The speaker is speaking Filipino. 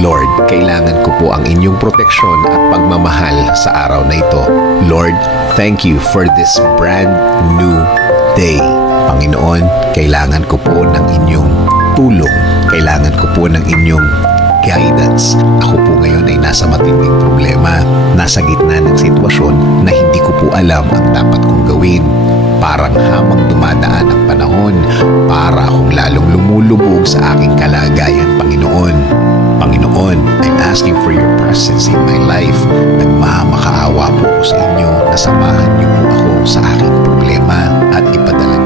Lord, kailangan ko po ang inyong proteksyon at pagmamahal sa araw na ito. Lord, thank you for this brand new day. Panginoon, kailangan ko po ng inyong tulong. Kailangan ko po ng inyong guidance. Ako po ngayon ay nasa matinding problema. Nasa gitna ng sitwasyon na hindi ko po alam ang dapat kong gawin. Parang habang dumadaan ang panahon, para akong lalong lumulubog sa aking kalagayan, Panginoon. Panginoon, I'm asking for your presence in my life. Nagmamakaawa po ako sa inyo na samahan niyo po ako sa aking problema at ipadala